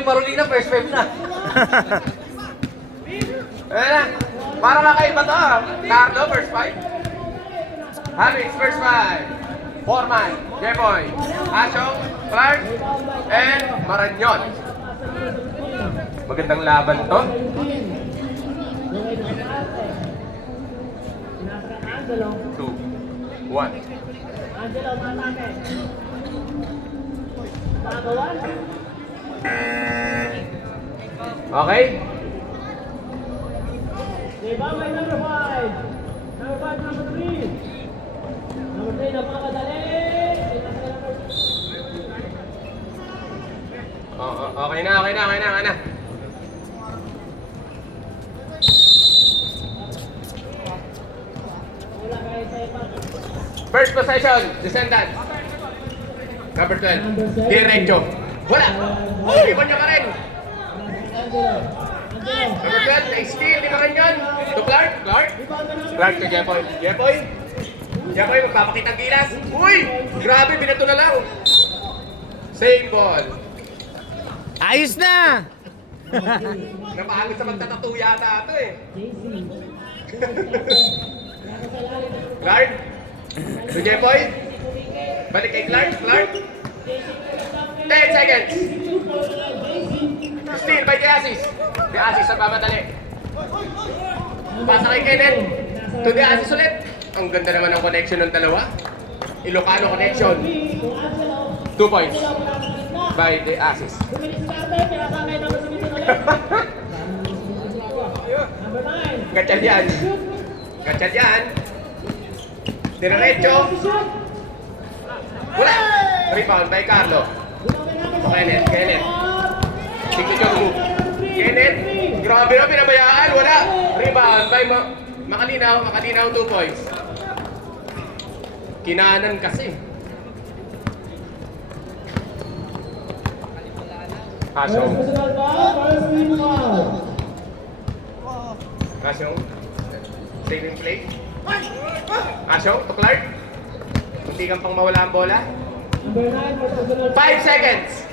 yung Marulina, first five na. Ayan na. Para makaiba to. Carlo, first five. Habits, first five. Foreman, Jepoy, Ashong, Clark, and Maranyon. Magandang laban to. Two, one. Angelo, matake. Pagawan. Okay? Diba, may number 5. Number 5, number 3. Number 3, napakadali. Okay na. Wala kayo sa ipa. First possession, Descendant. Number 12, Diretso. Wala! Ibon niya ka rin. Angelo. Number 12, na-steal, di ba rin yun? To Clark, Clark to Jepoy. Jepoy, magpapakitang gilas. Uy! Grabe, binato na lang. Same ball. Ayos na! Napahagod sa magtatatu yata ito eh. Clark, to Jepoy. Balik kay Clark. 10 seconds. Steal by Diasis. Diasis sa pamadali. Pasa kay Kenneth. To Diasis ulit. Ang ganda naman ng connection ng dalawa. Ilocano connection. 2 points by Diasis. Gatchal yan. Diretso. Wala! Rebound by Carlo. Kenneth. Signature move. Kenneth. Grabe na, pinabayaan. Wala! Rebound by Makalinaw 2 points. Kinanan kasi. Kasyong. Saving play. Kasyong, to Clark. Hindi kang pang mawala ang bola. 5 seconds.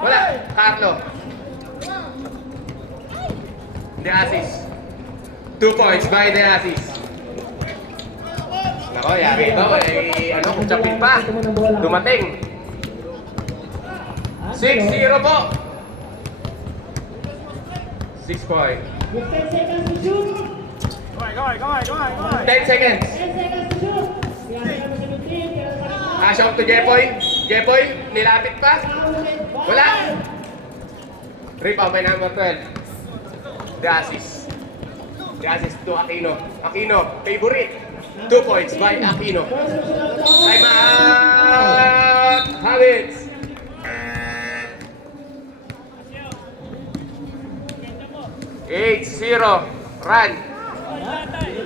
Wala. Carlo. Diasis. 2 points by Diasis. Nako, yari ito. Kutsapin pa. Dumating. 6-0 po. 6 points. 10 seconds to shoot. 10 seconds. 10 seconds to shoot. Ashok to Jepoy. Jepoy, nilapit pa. Wala. Rebound by number 12. Diasis to Aquino. Favorite. 2 points by Aquino. Time out. Habits. Eight, 0. Run.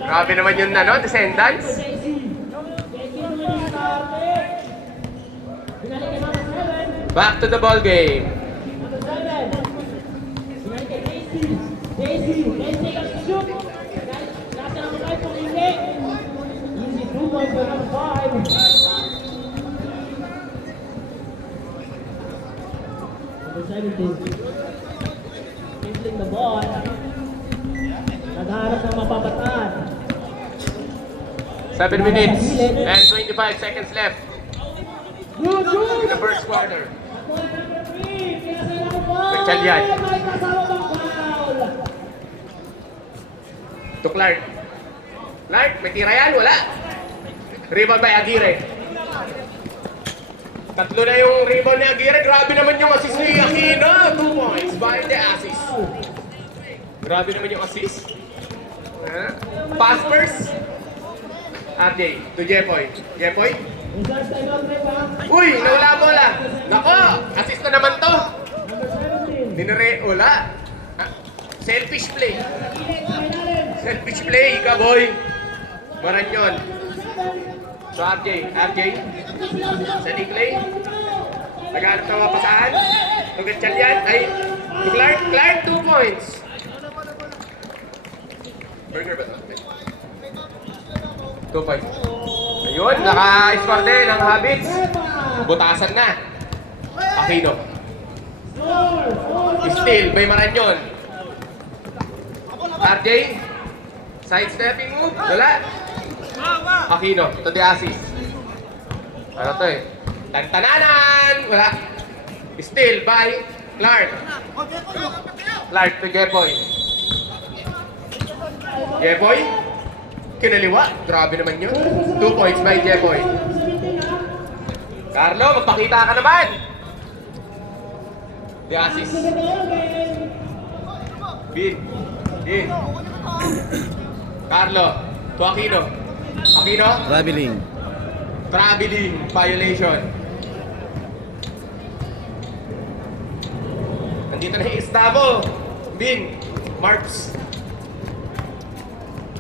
Grabe naman yun na, no? Descendants. Back to the ball game. Dribbling the ball. Naghahanap ng mapapataan. 7 minutes and 25 seconds left Good. in the first quarter. Gatchal yan. To Clark. Clark, may tira yan? Wala. Rebound by Aguirre. Tatlo na yung rebound ni Aguirre. Grabe naman yung assist ni Aquino. 2 points by the assist. Grabe naman yung assist. Pass first. RJ to Jepoy. Uy, nawala ang bola. Nako, assist na naman to. Wala. Selfish play. Ika boy. Maranyon. So RJ. Setting play. Naghanap ng mapasahan. Gatchal yan. To Clark 2 points. Burger ba? 2 points. Ayun, naka-score din ang Habits. Butasan na. Aquino. Score. Still, may Maranyon. RJ. Sidestepping move. Wala. Aquino to the assist. Ano to eh? Tantananan! Wala. Still by Clark. Clark to Jepoy. Jepoy? Kinaliwa. Grabe naman yun. 2 points by Jepoy. Carlo, magpakita ka naman! The assist. Bin. Bin. Carlo. To Aquino. Aquino. Traveling. Traveling violation. Nandito na yung Estavo. Bin. Marks.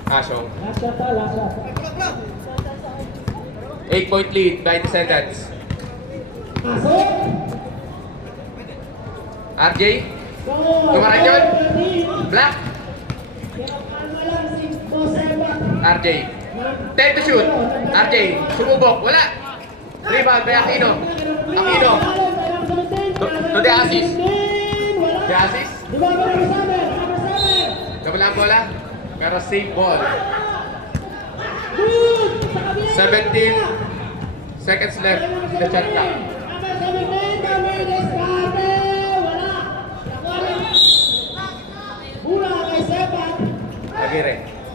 Asyong. Last shot to, last shot. 8-point lead by Descendants. Pasok. RJ. Score. Tumaran yun. Black. Kaya kalma lang si Joseba. RJ. 10 to shoot. RJ. Sumubok. Wala. Rebound by Aquino. Aquino. To the assist. The assist. Di ba ba number 7? Double ang bola. Pero safe ball. Good! Sa kabila. 17 seconds left. The shot clock. Number 17, number Descarte. Wala. Nakuha lang. Bula kay Sepat. Aguirre.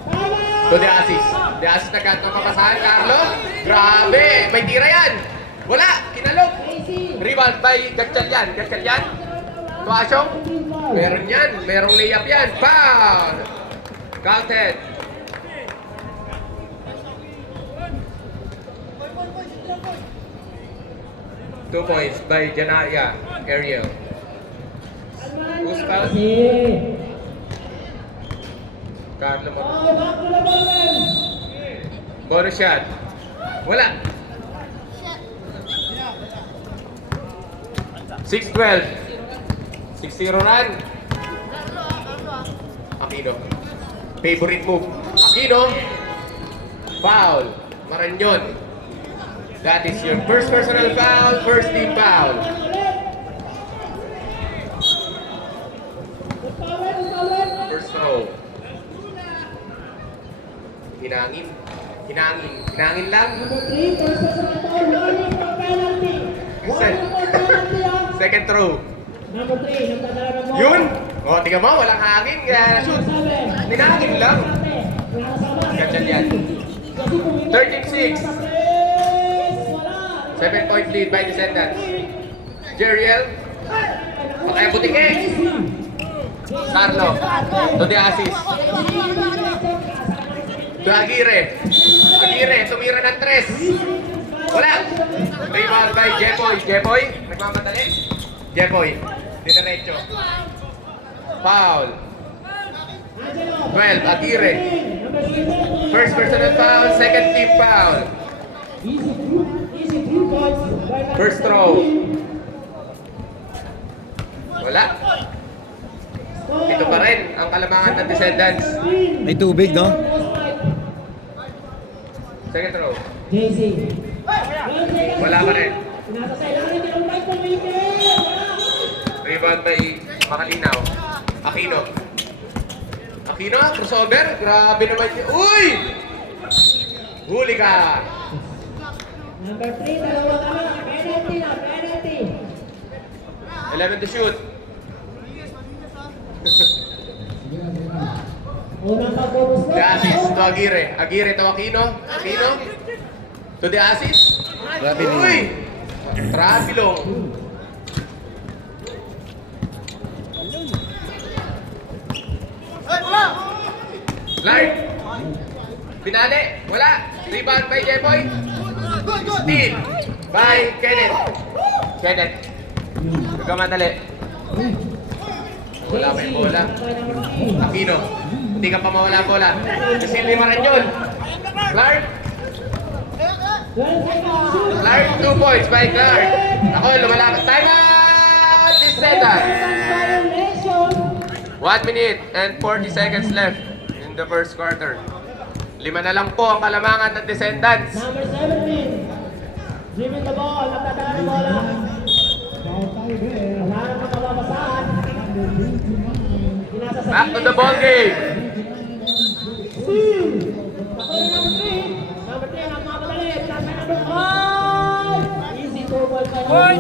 Tama! To the assist. The assist na kat ng kapasahan. Carlo. Grabe. May tira yan. Wala. Kinalog. Casey. Rebound by Gatchalian. Gatchalian. To Asyong. Meron yan. Merong layup yan. Foul. Counted. Two points by Janaya Ariel. Who's foul? Casey. Carlo mo. Oh, back to the ball. Bonus shot. Wala. 6-12. 6-0 run. Aquino. Favorite move. Aquino. Foul. Maranyon. That is your first personal foul, first team foul. First throw. Hinangin. Hinangin. Hinangin lang. Number 3, first personal foul, warning for penalty. Warning for penalty ah. Second throw. Number 3, nagdadala ng ball. Yun! O, tingnan mo, walang hangin. Kaya shoot. Hinangin lang. Ganyan yan. 13-6. 7-point lead by Descendants. Jeriel. Patay ang butike. Carlo. To the assist. To Aguirre. Aguirre, tumira ng 3. Wala. Rebound by Jepoy. Jepoy, nagmamadali. Jepoy, dinerecho. Foul. 12, Aguirre. First personal foul, second team foul. Easy 3 points. First throw. Wala. Ito pa rin ang kalamangan ng Descendants. May tubig, no? Second throw. JC. Wala pa rin. Nasa sa ilalim ng right ng wicket. Rebound by Makalinaw. Aquino. Aquino, crossover. Grabe naman yun. Uy! Huli ka. Number 3, dalawa tama. Penalty na, penalty. 11 to shoot. Unang pag-bonus The assist to Aguirre. Aguirre to Aquino. Aquino. To the assist. Traveling. Uy! Travelong. Clark. Pinali. Wala. Rebound by Jepoy. Steal by Kenneth. Kenneth. Nagkamadali. Wala pa yung bola. Aquino. Hindi ka pa mawala bola. Kasi limaran yun. Clark. 12 seconds. Clark, 2 points by Clark. Ako, lumalakas. Time out! Descendant. Violation. 1 minute and 40 seconds left in the first quarter. 5 na lang po ang kalamangan ng Descendants. Number 17. Dribbling the ball. Nagdadala ng bola. Wala nang makababasahan. Pinasa sa Back to the ball game. Ako yung number 3. Number 3 ang mamadali. Pinasa number 5. Easy 2-ball pa naman.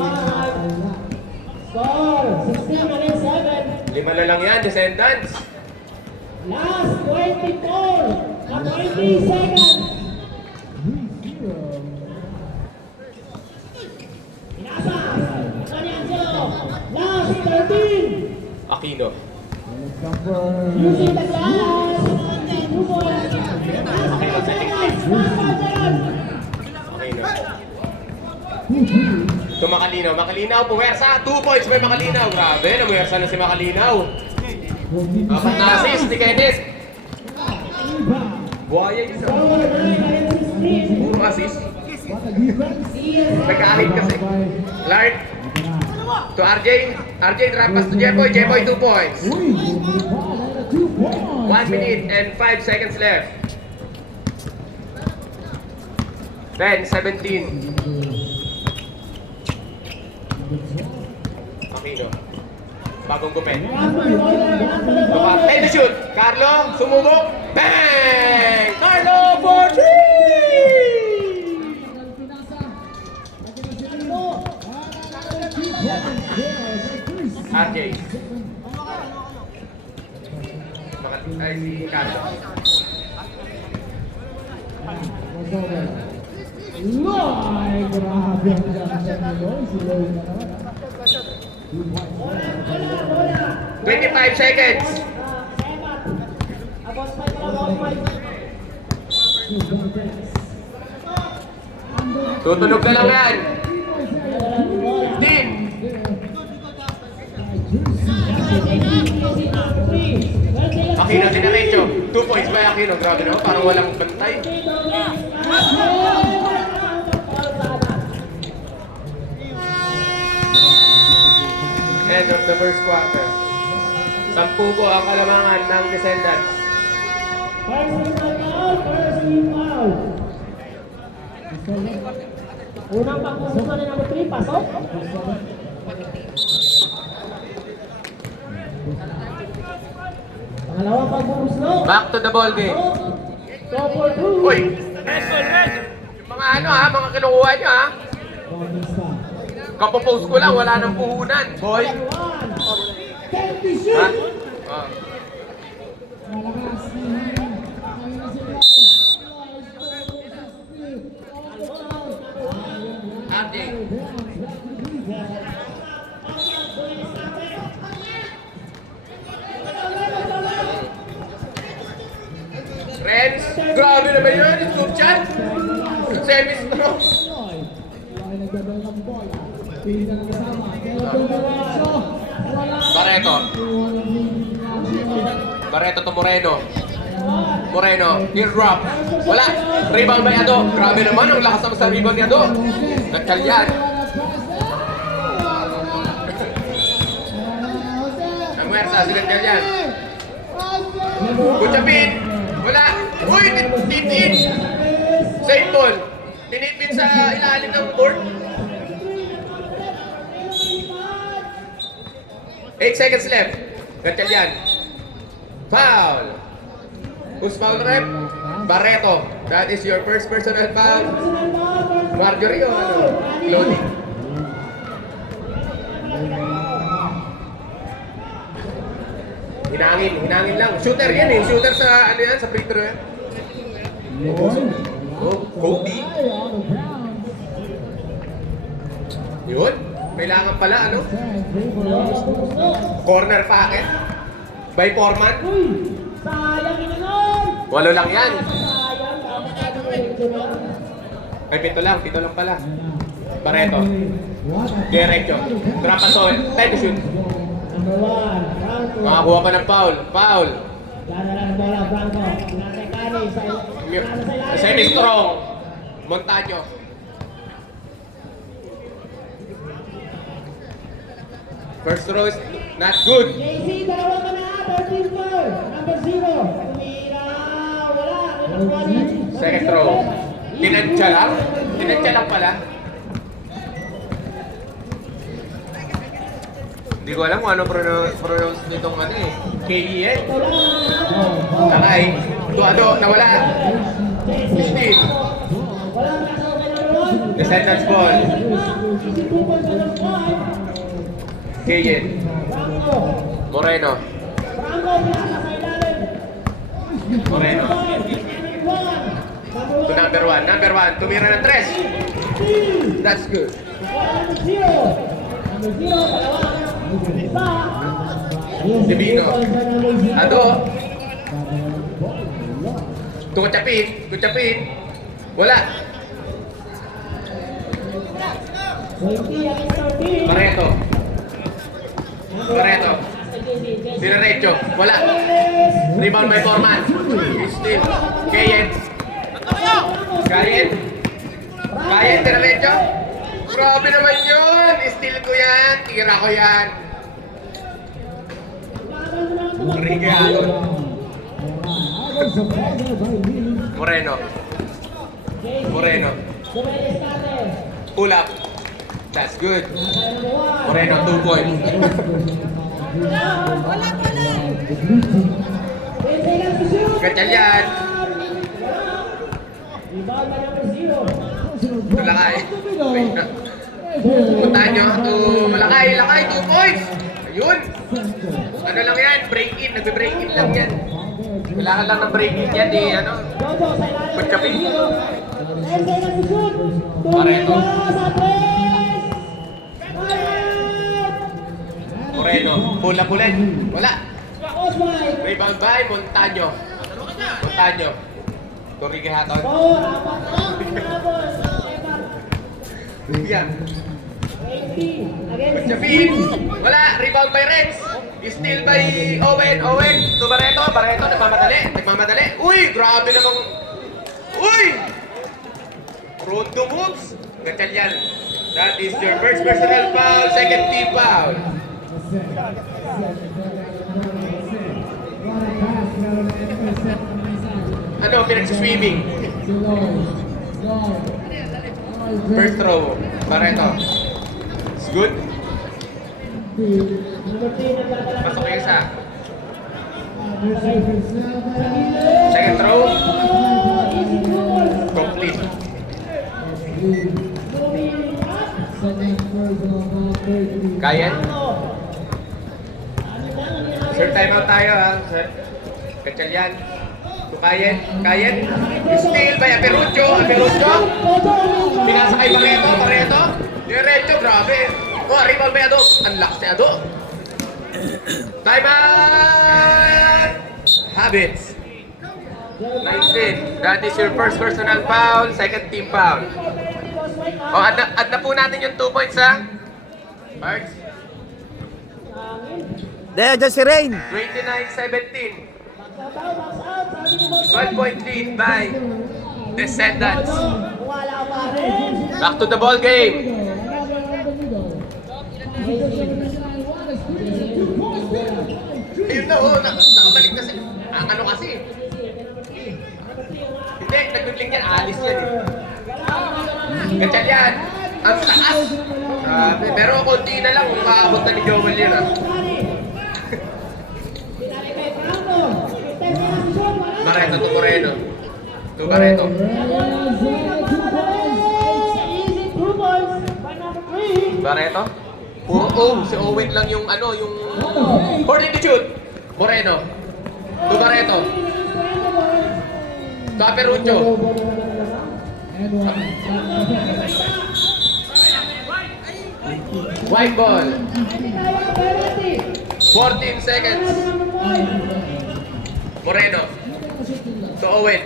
Score, 16 against 7. 5 na lang yan, Descendants. Last 24 na 20 seconds. Pinasa. Kani Angelo. Last 13. Aquino. Using the glass. 2 points. Last 10 seconds. Aquino. Ito Makalinaw. Makalinaw, puwersa. 2 points by Makalinaw. Grabe, namuwersa na si Makalinaw. Apat na assist ni Kenneth. Buhaya yung isa. Score 9 against 16. Puro assist. Nagkahit kasi. Clark. To RJ. RJ drop pass to Jeboy. Jeboy 2 points. 1 minute and 5 seconds left. 10-17. Aquino. Bagong gupit. Time to shoot. Carlo, sumubok. Bang! Carlo for 3! RJ. Ay, si Carlo. Ay, grabe ang ganda nyo. Si Lloyd na naman. 25 seconds. Tutunog na lang yan. 15. Aquino, dinaretso. 2 points by Aquino. Grabe naman, parang walang bantay. End of the first quarter. 10 po ang kalamangan ng Descendants. Unang pagpuso ni number 3, pasok. Pangalawang pagpuso. Back to the ball game. Go for 2. Uy! Yung mga ano ha, mga kinukuha nyo ha. Kapopost ko lang, wala nang puhunan. Boy! Ha? Oh. Ate. Friends, grabe naman yun, yung scoop chat. Semis na. Barreto. Barreto to Moreno. Moreno, heel drop. Wala. Rebound by Ado. Grabe naman, ang lakas naman sa rebound ni Ado. Nagkalyan. Namuersa, sila Kalyan. Kuchapin. Wala. Uy, titin. Save ball. Tinipin sa ilalim ng board. 8 seconds left. Gatchalian. Foul. Who's foul rep? Barreto. That is your first personal foul. Marjorie o ano? Clothing. Hinangin lang. Shooter yan eh. Shooter sa ano yan, sa free throw yan. Oh, Kobe. Yun. Kailangan pala ano? Corner packet. By Foreman. Sayang na nun! 8 lang yan. Sayang, dapat natin Ay, 7 lang pala. Barreto. Diretso. Trapasoy. Time to shoot. Number 1, Franco. Makakuha pa ng foul. Foul. Gana lang bola, Franco. Nasa kani, sa ilalim. Semi-strong. Montaño. First throw is not good. JC, dalawa ka na, 13 foul. Number 0. Tumira, wala. May nakuha niya. Second throw. Tinantya lang. Tinantya lang pala. Hindi ko alam kung ano pronounce nitong ano eh. K-E-N. Lakay. Tuado, nawala. Steve. Descendants ball. K-E-N. Moreno. Moreno. To number 1. Number 1. Tumira ng 3. That's good. Divino. Ado. Kuchapin. Kuchapin. Wala. Barreto. Barreto. Dinerecho. Wala. Rebound by Forman. Still. Kayen. Kayen. Kayen. Dinerecho. Grabe naman yun. Still ko yan. Tira ko yan. Rigado. Moreno. Moreno. Pull up. That's good. Moreno, 2 points. Ganyan yan. Ito lakay. Puntahan nyo. Ito malakay. Lakay, 2 points. Ayun. Ano lang yan? Break-in. Nagbe-break-in lang yan. Kailangan lang ng break-in yan. Di ano. Pagkapin. Pareto. Moreno. Pull up ulit. Wala. Rebound by Montaño. Montaño. Torrique Haton. Yan. Pagkapin. Wala. Rebound by Rex. Steal by Owen. Owen. To Barreto. Barreto. Nagmamadali. Nagmamadali. Uy! Grabe namang... Uy! Rondo moves. Ganyan yan. That is your first personal foul. Second team foul. Ano? Pinag-swimming. First throw. Barreto. It's good. Pasok yung isa. Second throw. Complete. Kayen? Sir, time out tayo ha. Sir. Kachal yan. Kayen? Kayen? Steal by Aperucho. Aperucho. Pinasa kay Barreto. Barreto. Diretso. Grabe. Oh, rebound by Ado. Unlock si Ado. Time out! Habits. 19. That is your first personal foul. Second team foul. Oh, add na po natin yung 2 points ha. Parks. There, just si Rain. 29-17. 12-point lead by Descendants. Back to the ball game. Ayun na, oh, nakabalik kasi. Ang ano kasi. Hindi, nag-link yan, alis yan eh. Ganyan yan. Ang taas. Pero konti na lang kung makaabot na ni Joel yun ah. Barreto to Moreno. To Barreto. Barreto? Si Owen lang yung ano, yung... Holding the shoot. Moreno. To Barreto. To Aperucho. White ball. 14 seconds. Moreno. To Owen.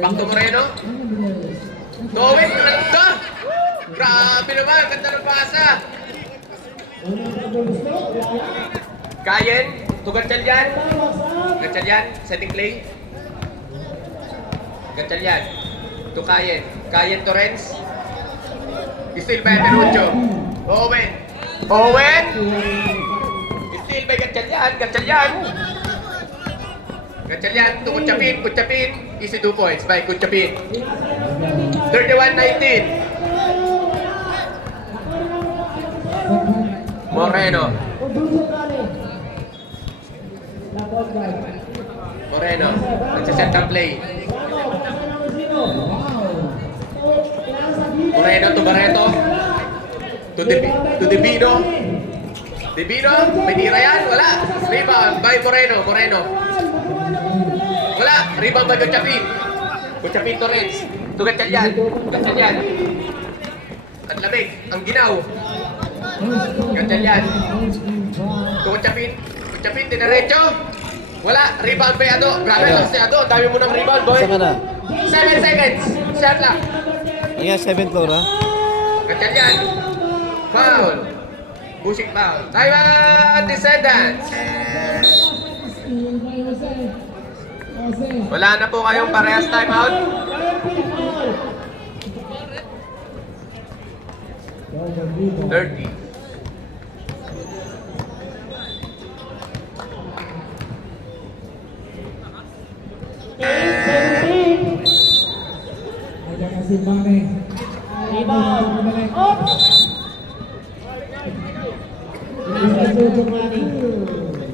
Back to Moreno. To Owen. Ganda! Grabe naman. Ganda ng pasa. Kayen. To Gatchalian. Gatchalian. Setting play. Gatchalian. To Kayen. Kayen to Renz. Still by Perucho. Owen. Owen. Still by Gatchalian. Gatchalian. Gatchalian to Kuchapin. Kuchapin. Easy 2 points by Kuchapin. 31-19. Moreno. Moreno, nagsiset ng play. Moreno to Barreto. To Divino. Divino, may tira yan, wala. Rebound by Moreno. Wala, rebound by Gachapin. Gachapin Torres. To Gatchalian. Ang lamig, ang ginaw. Gatchalian. To Gachapin, dinerecho. Wala, rebound by Ado. Grabe lang si Ado, ang dami mo ng rebound, boy. Saan ka na? 7 seconds, shot lang. Ayan, 7th floor ha? Gatchalian. Foul. Pushing foul. Time out, Descendants. Wala na po kayong parehas time out. Thirty.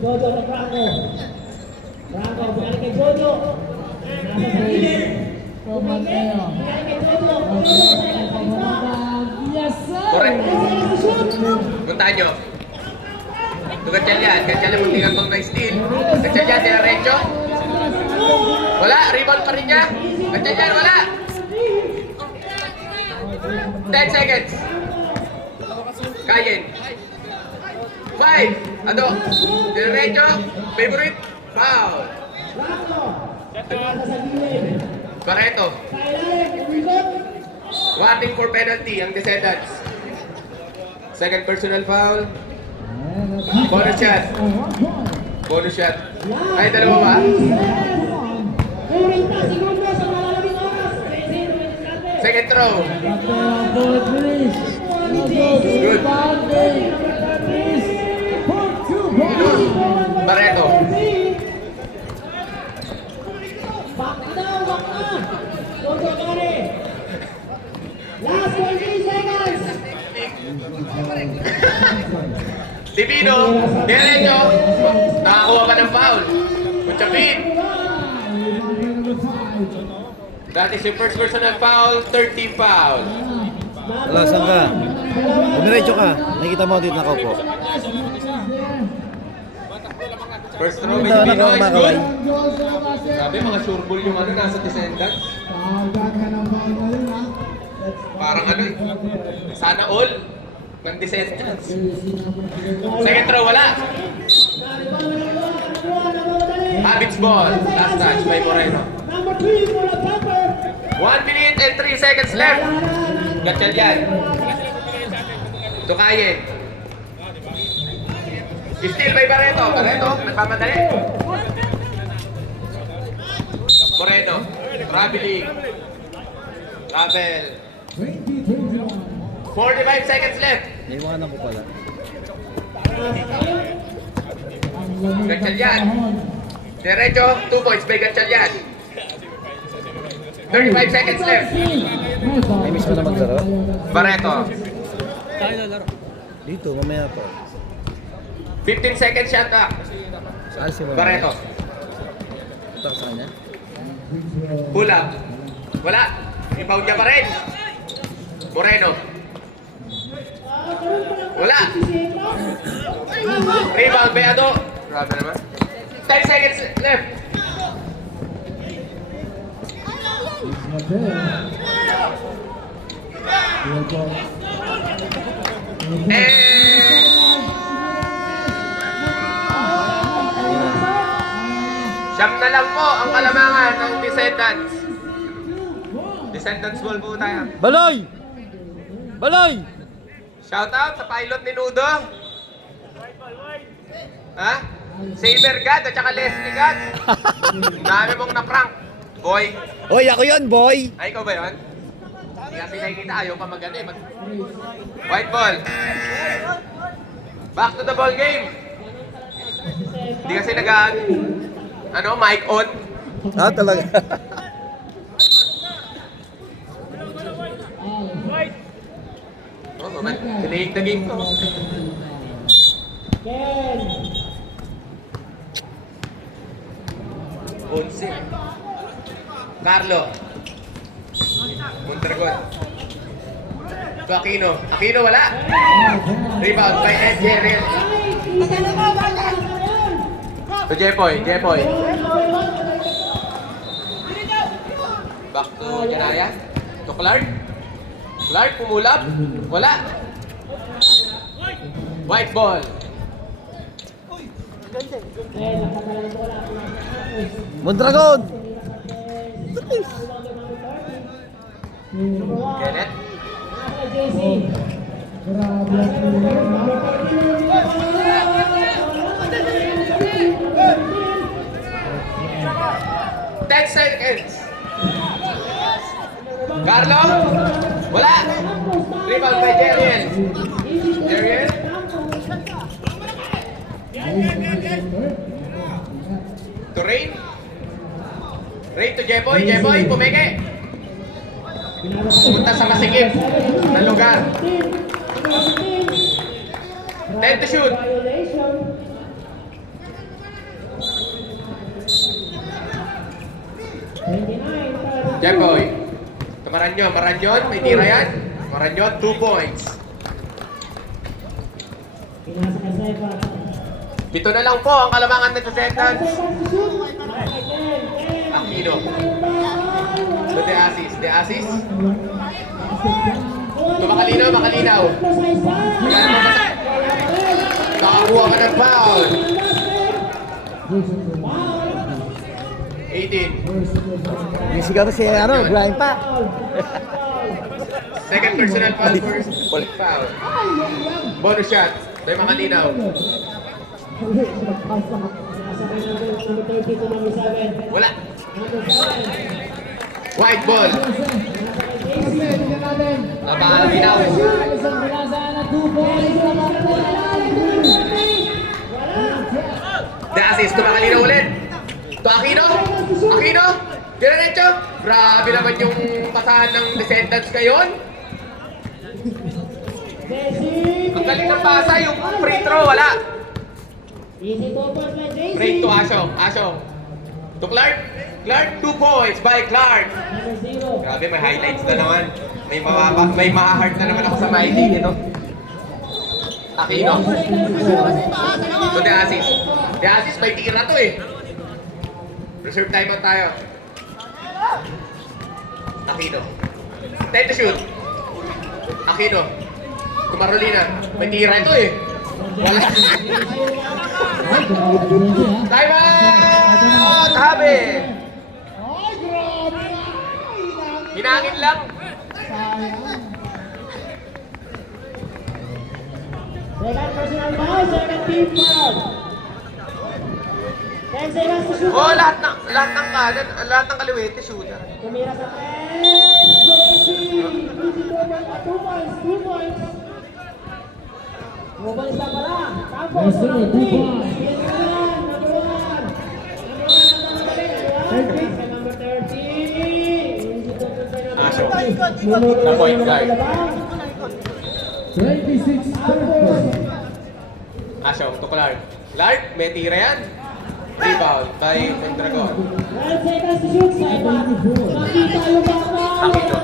Jojo na Franco. Franco, balik kay Jojo. Nasa sa gilid. Balik kay Jojo. Yes, sir! Correct. Puntahan nyo. Ito Gatchalian muntikan pang na-steal. Gatchalian, dinerecho. Wala, rebound pa rin niya. Gatchalian, wala. 10 seconds. Kayen. 5. Ado. Dinerecho. Favorite. Foul. Barreto. Warning for penalty ang Descendants. Second personal foul. Bonus shot. Ay, dalawa ba? 40 segundos sa malalabing oras. Second throw. Good. Barreto. Back na. Jojo Gare. Last 20 seconds. Divino. Diretso. Nakakuha ka ng foul. Kuchapin. That is your first personal foul. 30 foul. Wala, saan ka? Umiretso ka. Nakikita mo dito nakaupo. First throw by Punta ka Divino is makaway. good. Sabi, mga sureball yung nasa Descendants. Parang sana all ng Descendants. Second throw, wala. Habits ball. Last touch by Moreno. Number 3 for the Pepper. 1 minute and 3 seconds left. Gatchalian. Tukayen. Still by Barreto. Nagpamadali. Moreno. Traveling. Travel. 45 seconds left. Naiwanan ko pala. Gatchalian. Diretso. 2 points by Gatchalian. 35 seconds left. May miss mo na maglaro? Barreto. Dito, mamaya pa. 15 seconds shot clock. Saan si Mamaya? Barreto. Punta ka sa kanya? Pull up. Wala. Ipaw niya pa rin. Moreno. Wala. Rebound, Beado. Grabe naman. 10 seconds left. Siyam na lang po ang kalamangan ng Descendants. Descendants ball po tayo. Baloy! Baloy! Shoutout sa pilot ni Nudo. Ha? Saber God at saka Leslie God. Dami mong na-prank. Boy. Oy, ako yun, boy! Ay, ikaw ba yun? Hindi kasi nakikita. Ayaw pa mag-ano eh. White ball. Back to the ball game. Hindi kasi mic on. Ah, talaga. Oh, man. Delaying the game to. Ken. 11. Carlo. Mondragon. To Aquino. Aquino wala. Rebound by Ed Jerriel. To Jepoy. Jepoy. Back to Janaya. To Clark. Clark pumulap. Wala. White ball. Ken, nakatalang ko wala. Mondragon! Kenneth. JC. 10 seconds. Carlo. Wala. Rebound by Jerriel. Jerriel. To Rain. Rain to Jeboy. Jeboy, pumeke. Pumunta sa masikip na lugar. 10 to shoot. Violation. Jeboy. To Maranyon. Maranyon, may tira yan. Maranyon, 2 points. Pinasa ka Sepa. 7 na lang po ang kalamangan ng defendants. Aquino. To De Asis. De Asis. To Makalinaw. Makalinaw. Nakakuha ka ng foul. 18. Isigaw si Brian pa. Second personal foul, first foul. Bonus shot by Makalinaw. Wala. White ball. Napakalinaw. The assist to Makalinaw ulit. To Aquino. Aquino. Diretso. Grabe naman yung pasahan ng descendants ngayon. Ang galing ng pasa, yung free throw, wala. Break to Ashong. Ashong. To Clark. Clark, 2 points by Clark. Grabe, may highlights na naman. May ma-heart na naman ako sa mahilig nito. Aquino. To De Asis. De Asis, may tira to eh. Reserve timeout tayo. Aquino. 10 to shoot. Aquino. To Marolina. May tira ito eh. Wala. Timeout! Habi! Hinangin lang. Second personal foul, second team foul. 10 seconds to shoot. Oh, lahat ng kanan, lahat ng kaliwete shooter. Tumira sa press. JC. Easy 2 points. 2 points. Mobile sa pala. Campos. Number 3. Yes, number 1. Number 13. Asho. Na point guard. 26 Asho, to Clark. Clark, may tira yan. Rebound by Mondragon. 12 seconds to shoot. Side back. Makita yung baka. Aquino.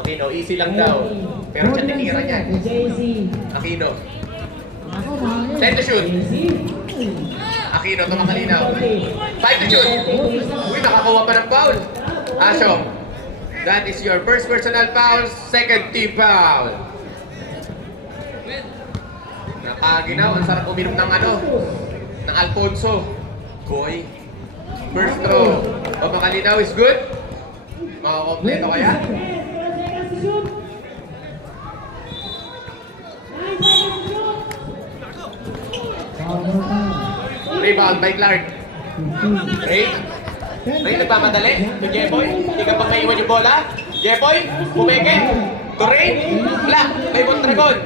Aquino, easy lang daw. Pero siya tinira niya. JC. Aquino. 10 to shoot. Aquino, to Makalinaw. 5 to shoot. Uy, nakakuha pa ng foul. Asho, that is your first personal foul, second team foul. Nakaginaw, ang sarap uminom ng ng Alfonso. Boy. First throw. O Makalinaw is good. Makakompleto kaya? 12 seconds to shoot. 9 seconds to shoot. Rebound by Clark. Ray. Ray, nagmamadali. To Jeboy. Hindi ka pang naiwan yung bola. Jeboy, pumeke. To Ray. Wala. May Mondragon.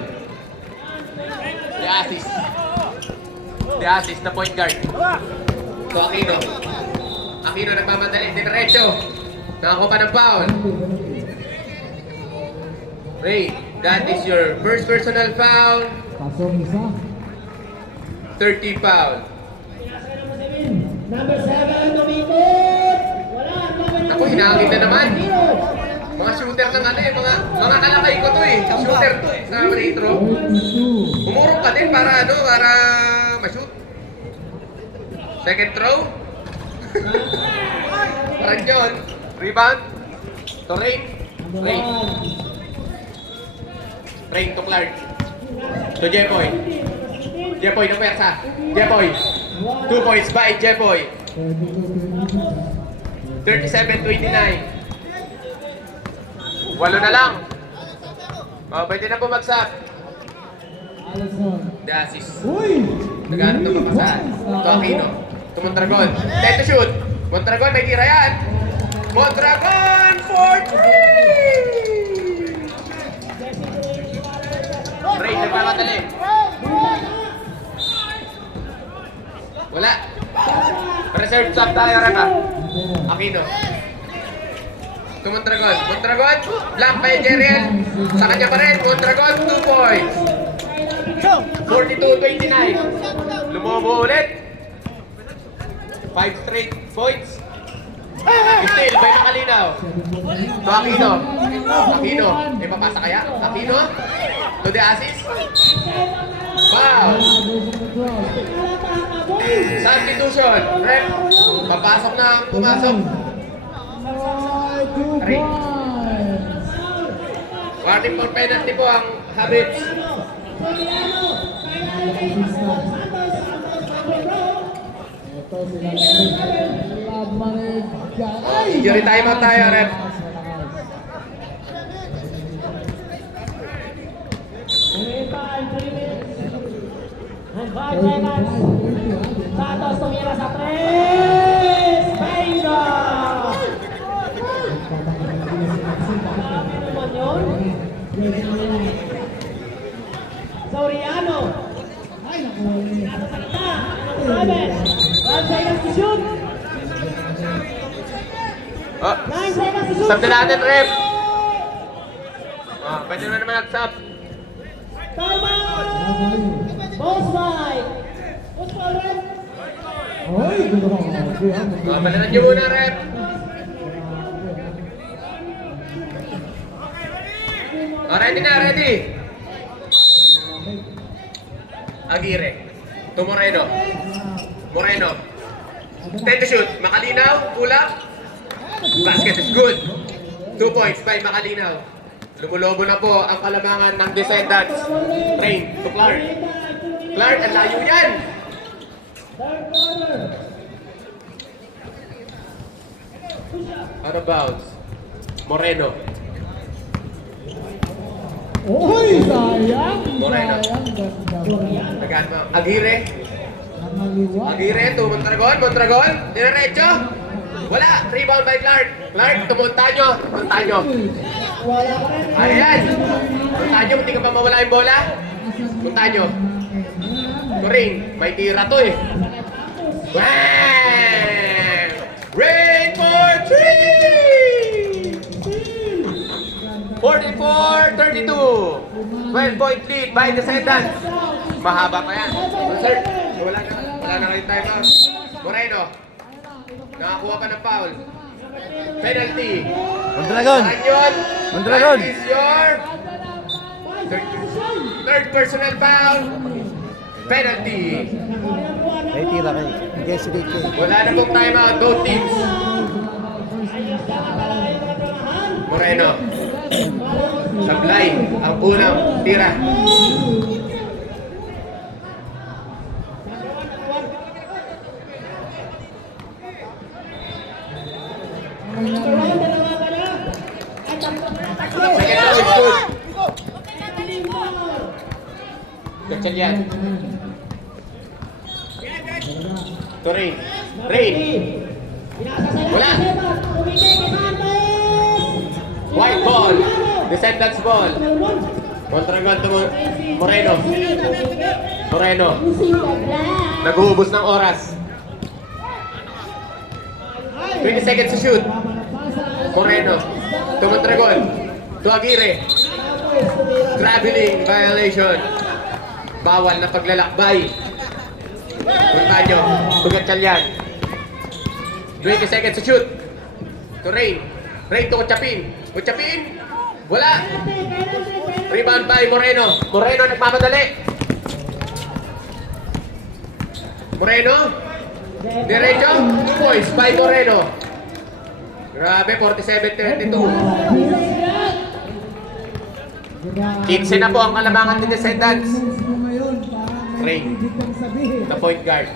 The assist. The assist na point guard. To Aquino. Aquino nagmamadali. Diretso. Nakakuha pa ng foul. Ray. That is your first personal foul. Pasong isa. 30 foul. Number 7, umikot. Wala. Ako, hinangin na naman. Mga shooter ng ano eh, mga kalakay ko to eh. Shooter to eh, sa retro. Umurong ka din para ano, para ma-shoot. Second throw. Parang yun. Rebound. To Rain. Rain. Rain to Clark. To Jepoy. Jepoy na pwersa. Jepoy. 2 points by Jepoy. 37-29. Walo na lang. Oh, pwede na bumagsak. The assist. Nagano ito mapasahan. To Aquino. To Mondragon. 10 to shoot. Mondragon, may tira yan. Mondragon for 3! Ray, nagpapatali. Wala. Reserve stop tayo, Raka. Aquino. To Mondragon. Mondragon, blank by Jeriel. Sa kanya pa rin. Mondragon, 2 points. 42-29. Lumobo ulit. 5 straight points. Still, by Makalinaw. To Aquino. Aquino. May papasa kaya? Aquino. To the assist. Wow. Substitution. Rep. Papasok na ang pumasok. Ring. Warning for penalty po ang Habits. Injury timeout tayo, Rep. And 5 seconds. Santos tumira sa 3. Paino! Sabi naman yun. Soriano. Nasa salita. Number 7. 1 seconds to shoot. Oh, 9 seconds to shoot. sub na natin, Rep. Oh, pwede na naman nag-sub. Time out! Boss fight! Boss foul, Rep. Oh, balinan niyo muna, Rep. Oh, ready na, ready. Aguirre. To Moreno. Moreno. 10 to shoot. Makalinaw. Pull up. Basket is good. 2 points by Makalinaw. Lumulobo na po ang kalamangan ng Descendants. Rain to Clark. Clark, ang layo yan. Third quarter. Out of bounds. Moreno. Uy, sayang! Moreno. Tagaan mo. Aguirre. Aguirre to Mondragon. Mondragon. Dinerecho. Wala. Rebound by Clark. Clark to Montaño. Montaño. Ayan. Montaño, hindi ka pa mawala yung bola. Montaño. Turing. May tira to eh. Wow! Rain for 3! 44-32. 12-point lead by Descendants. Mahaba pa yan. Sir, wala na kayo time out. Moreno. Nakakuha pa ng foul. Penalty. Mondragon! Anyon. Mondragon. That is your third personal foul. Penalty. May tira kayo. Hindi si Ricky. Wala na pong time out. Both teams. Moreno. Sablay ang unang tira. Second throw is good. Gachan yan. To Rain. Rain. Wala. White ball. Descendants ball. Mondragon to Moreno. Moreno. Nag-uubos ng oras. 20 seconds to shoot. Moreno. To Mondragon. To Aguirre. To traveling violation. Bawal na paglalakbay. Puntaan nyo. Tugat yan. 20 seconds to shoot. To Rain. Rain to Kuchapin. Kuchapin. Wala. Rebound by Moreno. Moreno nagmamadali. Moreno. Diretso. 2 points by Moreno. Grabe, 47-32. 15 na po ang kalamangan ni Descendants. Rain. The point guard.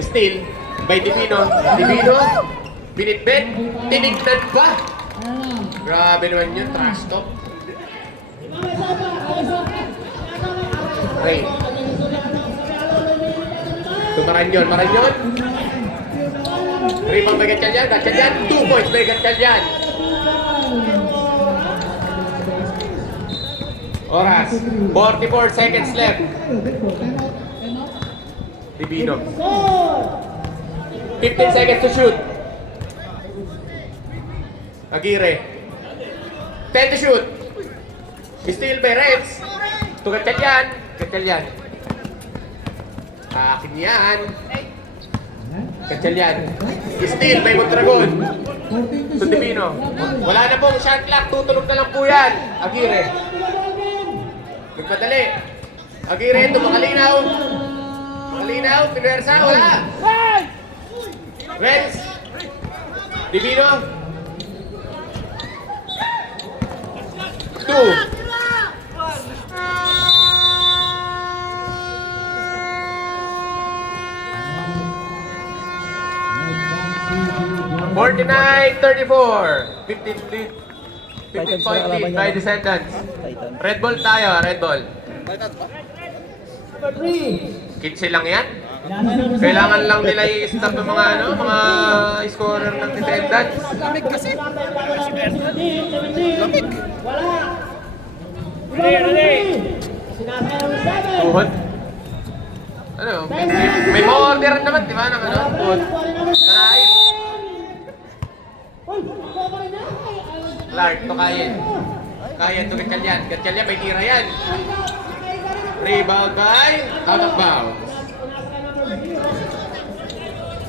Steal by Divino. Divino. Binitbit. Tinignan pa. Grabe naman yun. Trash talk. Rain. Maranyon. Maranyon. Rebound by Gatchalian. Gatchalian. 2 points by Gatchalian. Oras. 44 seconds left. Divino. 15 seconds to shoot. Aguirre. 10 to shoot. Steal by Reds. To Gatchalian. Gatchalian. Akin yan. Gatchalian. Steal by Mondragon. To Divino. Wala na pong shot clock. Tutulog na lang po yan. Aguirre. Nagpadali. Aguirre ito. Makalinaw. Makalinaw. Pinersa. Wala. Reds. Divino. 2. 49-34. 15 lead. 15 point lead by Descendants. Red ball tayo, red ball. 15 lang yan. Kailangan lang nila i-stop ng mga mga scorer ng Descendants. Lamig kasi. Lamig. Wala. Ready. Tuhod. Ano? May mga orderan naman, di ba? Ng ano? Tuhod. Taray. Clark to Kayen. Kayen to Gatchalian. Gatchalian may tira yan. Rebound by out of bounds.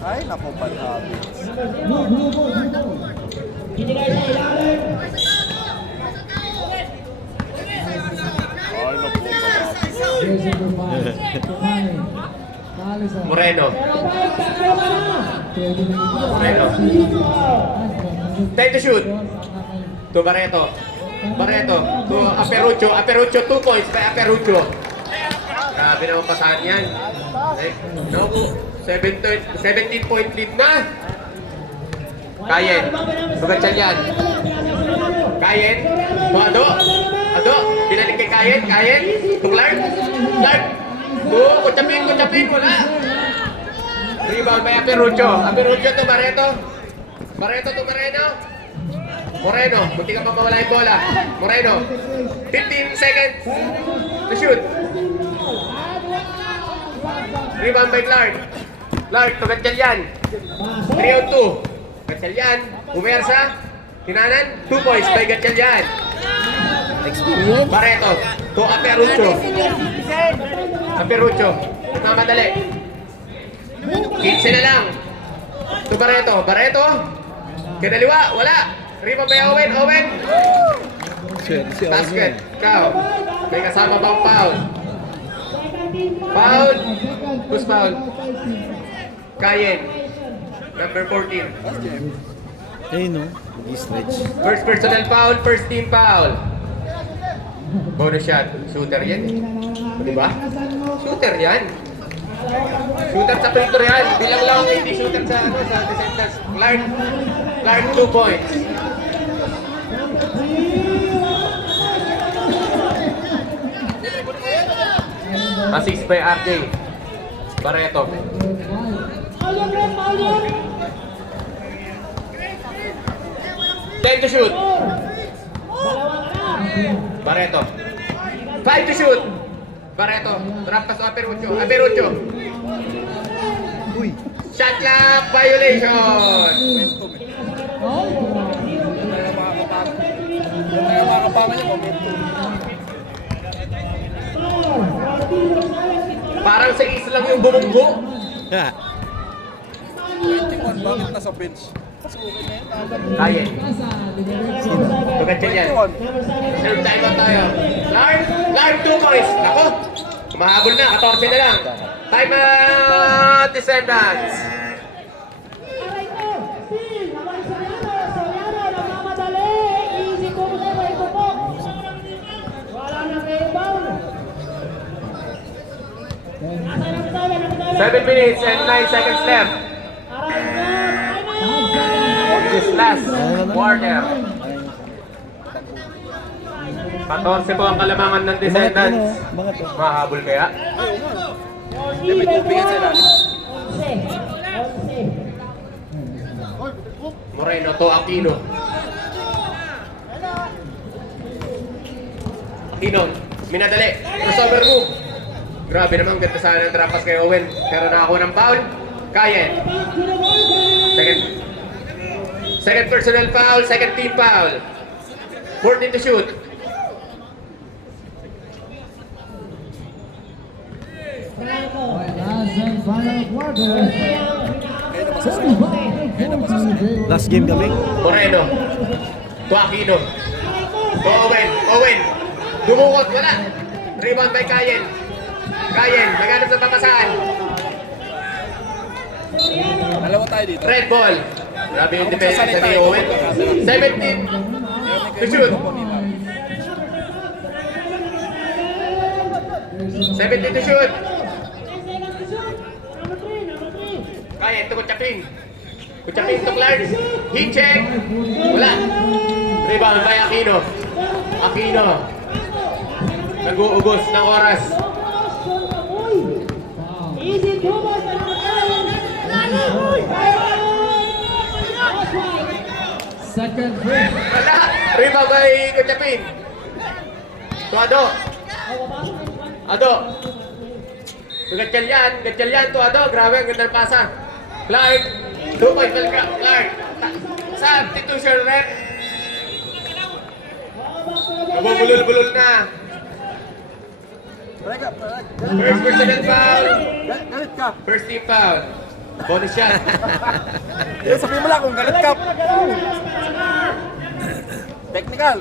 Ay, naku, bad habits. Ay, naku, bad habits. Moreno. Moreno. 10 to shoot. To Barreto. Barreto. To Aperucho. Aperucho 2 points by Aperucho. Grabe naman pasahan yan. Naku. 17 point lead na. Kayen. To Gatchalian. Kayen. To Ado. Ado. Binalik kay Kayen. Kayen. To Clark. Clark. To Kuchapin. Kuchapin. Wala. Rebound by Aperucho. Aperucho to Barreto. Barreto to Moreno. Moreno. Munti ka pa mawala yung bola. Moreno. 15 seconds to shoot. Rebound by Clark. Clark to Gatchalian. 3 on 2. Gatchalian. Umersa. Tinanan. 2 points by Gatchalian. Barreto. To Aperucho. Aperucho. Mamadali. 15 na lang. To Barreto. Barreto. Kinaliwa. Wala. Rebound by Owen. Owen. Basket. Ikaw. May kasama bang foul? Foul. Who's foul? Kayen. Number 14. Ayun no, stretch. First personal foul, first team foul. Bonus shot. Shooter yan. Diba? Shooter yan. Shooter sa Pinto Real. Bilang lang hindi shooter sa Descendants. Clark. Clark 2 points. Assist by RJ. Barreto. 10 to shoot. Barreto. 5 to shoot. Barreto. Drop pass to Aperucho. Aperucho. Uy! Shot clock violation. Lapangan niya, momentum. Parang sa isa lang yung bumunggo. 21, bakit nasa bench? Pasukin na yun. Kaya. Tugat yan. 21. Serve time out tayo. Lark 2 points. Nako, mahabol na. 14 na lang. Time out, Descendants. Aray ko! Steve! Naman Soriano! Nagmamadali! Easy ko po po! Wala nang rebound! Nasa na tayo, 7 minutes and 9 seconds left. Aray ko! This last quarter. 14 po ang kalamangan ng Descendants. Mga to. Mahabol kaya? Hindi, may tubig yan sa ilalim. 11. Moreno to Aquino. Aquino, minadali. Crossover move. Grabe naman, ganda sana ng trapas kay Owen. Pero nakakuha ng foul. Kayen. Second personal foul, second team foul. 14 to shoot. Last game kami. Moreno. To Aquino. To Owen. Owen. Dumukot, wala. Rebound by Kayen. Kayen, maghanap sa papasaan. Dalawa tayo dito. Red ball. Grabe yung defense sa ni Owen. 17 to shoot. 17 to shoot. Kaya ito Kuchaping. Kuchaping to Clark. Heat check. Wala. Rebound by Aquino. Aquino. Nag-uugos ng oras. Easy two balls na Second free. Wala. Rebound by Kuchaping. To Ado. Ado. Gatchal yan to Ado. Grabe, ang ganda ng pasa. Clark. 2 point ball Clark. Substitution rep. Nabubulol-bulol na. First personal foul. Galit ka. First team foul. Bonus shot. Yung sabihin mo lang kung galit ka. Technical.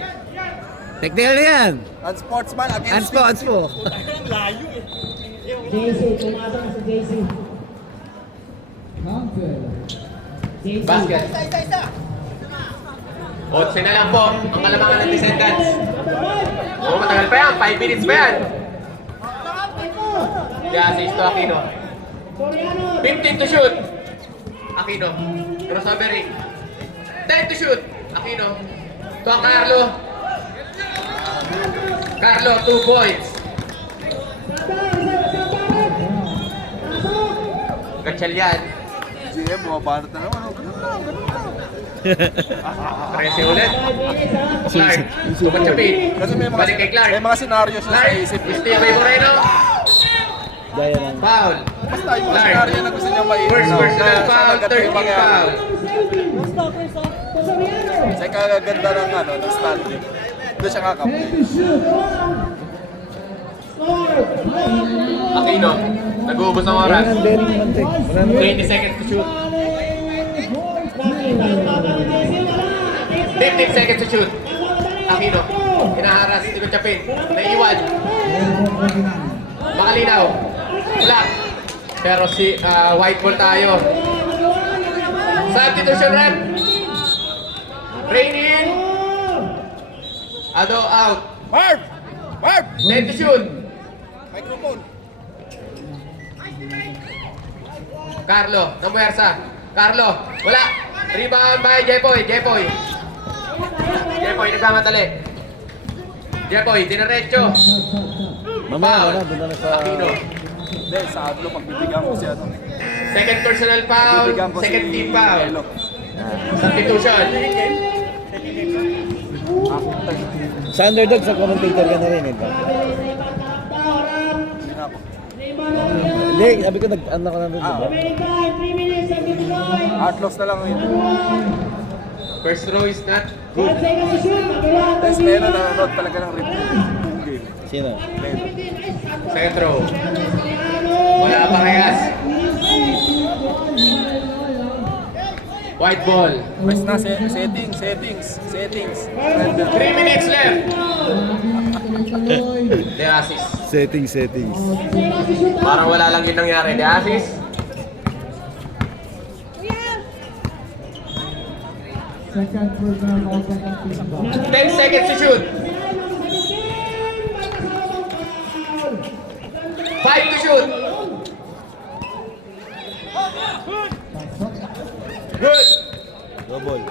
Technical yan. Unsportsman against Anspo. JC, pumasok na si JC. JC. Basket. 11 na lang po ang kalamangan ng Descendants. Oh, matagal pa yan. 5 minutes pa yan. Assist to Aquino. 15 to shoot. Aquino. Crossover ring. 10 to shoot. Aquino. To ang Carlo. Carlo, 2 points. Gatchal yan. GM, bumabanat na naman. 13 ulit. Clark. Tumachapin. Kasi may Balik kay Clark. mga senaryo siya sa Clark. isip. Steve by Moreno. Gaya ng... Foul. Basta yung mga Clark. senaryo na gusto niya mainin. First personal foul, third team foul. Sa kagaganda ng ng standing. Doon siya kakampi. Aquino, nag-uubos ng oras. Walang bearing naman to eh. 20 seconds to shoot. 15 seconds to shoot. Aquino, hinaharas, hindi ko chapin. Naiiwan. Makalinaw. Wala. Pero si white ball tayo. Substitution rep. Rain in. Ado out. Marv! Marv! 10 to shoot. Microphone. Carlo, namuwersa. Carlo, wala. Rebound by Jepoy. Jepoy, nagmamadali. Jepoy, dinaretso. Mamaya, doon na sa... Aquino. Hindi, sa Aglo, pagbibigyan ko si Second personal foul, Bibigyan ko second si team foul. Melo. Substitution. Sa underdog, sa commentator ka na rin eh. Hindi na ako. Hindi, sabi ko nag-ano ka na rin. Diba? Outlaws na lang yun. First throw is not 1 good. seconds to shoot. Magawa. Tapos meron nanonood talaga ng review. Sino? Second throw. Wala parehas. White ball. Mas na, settings. 3 minutes left. The assist. Settings. Parang wala lang yun nangyari. The assist. Second personal or second team ball. 10 seconds to shoot. 5 to shoot. Good. Double.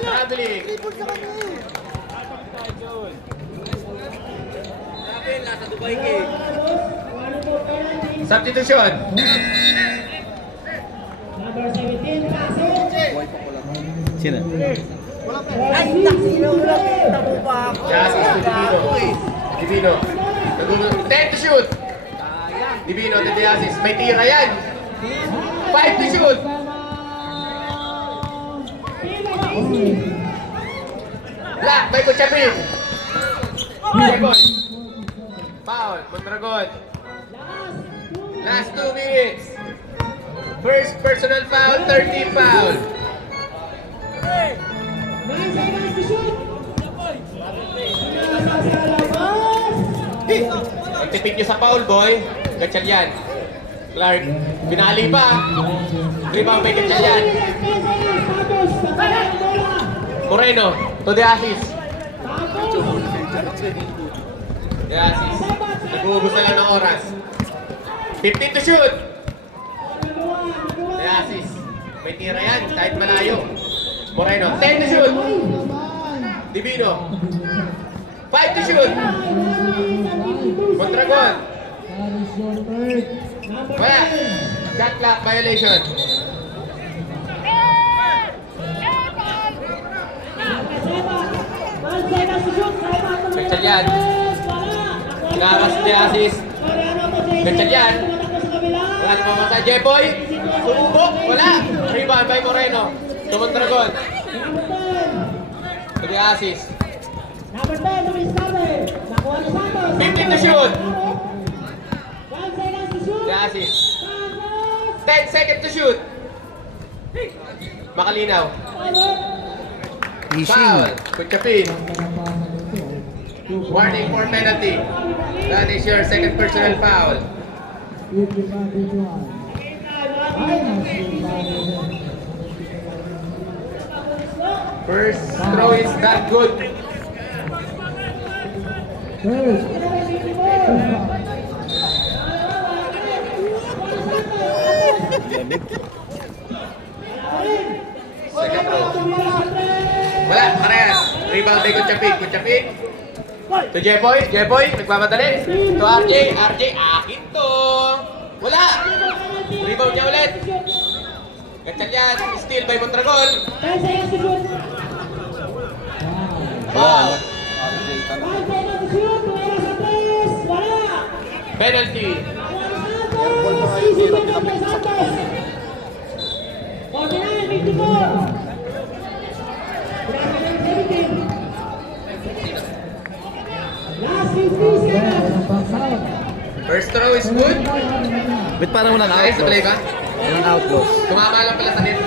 Traveling. Substitution. Number 17, pasok. Sino? Chassis to Divino. 10 to shoot. Divino to the assist. May tira yan. 5 to shoot. Black, may kutsapin. Boy. Foul, Mondragon. Last 2 minutes. First personal foul, 13 foul. 9 seconds to shoot. Nasa labas. Magtipid nyo sa foul, boy. Gatchal yan. Clark, binali pa. Rebound may gatchal yan. 10 seconds. Tapos, patay ang bola. Moreno, to the assist. Tapos, The assist. Nag-uubos na lang ng oras. 15 to shoot. The assist. May tira yan, kahit malayo. Moreno, 10 to shoot. Divino. 5 to shoot. Mondragon. Wala. Shot clock violation. Gatchal yan. Inaras the assist. Gatchal yan. Wala na pamasa. Jeboy. Sumubok. Wala. Rebound by Moreno. To Mondragon. To the assist. Number 10, Luis Carver. Nakuha ni Santos. 15 to shoot. 1 seconds to shoot. The assist. Santos. 10 seconds to shoot. Makalinaw. Foul. Kutsapin. Warning for penalty. That is your second personal foul. First throw is not good. Second throw. Wala, parehas. Rebound by Kutsapin. To Jeboy, nagmamadali. To RJ, akin to. Wala. Rebound niya ulit. Gatchal yan, steal by Mondragon. 10 seconds to shoot. Foul. 5 seconds to shoot. Tumira Santos. Wala. Penalty. Santos. Easy penalty kay Santos. 49-54. Last 50 seconds. First throw is good. Ba't parang walang Nice outlaws? play ba? Walang outlaws. Tumama lang pala sa net.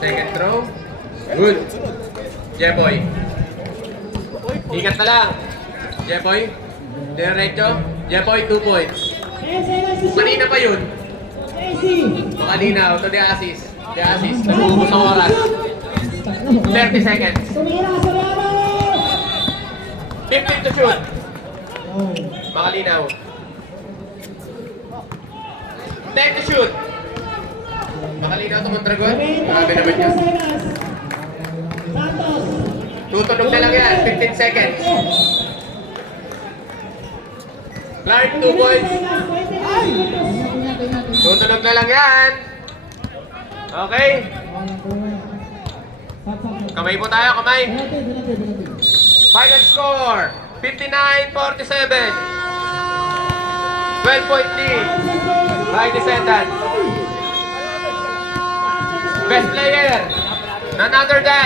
Second throw. Good. Jeboy. Ingat na lang. Jeboy. Diretso. Jeboy, 2 points. 10 seconds to shoot. Kanina pa yun. Casey. Makalinaw. To the assist. The assist. Nag-uubos ang oras. 30 seconds. Tumira sa laro. 15 to shoot. Makalinaw. 10 to shoot. Makalinaw to Mondragon. Grabe naman yun. Santos. Tutunog na lang yan. 15 seconds. Clark, 2 points. Tutunog na lang yan. Okay. Kamay po tayo, kamay. Final score, 59-47. 12-point lead by Descendants. Best player. None other than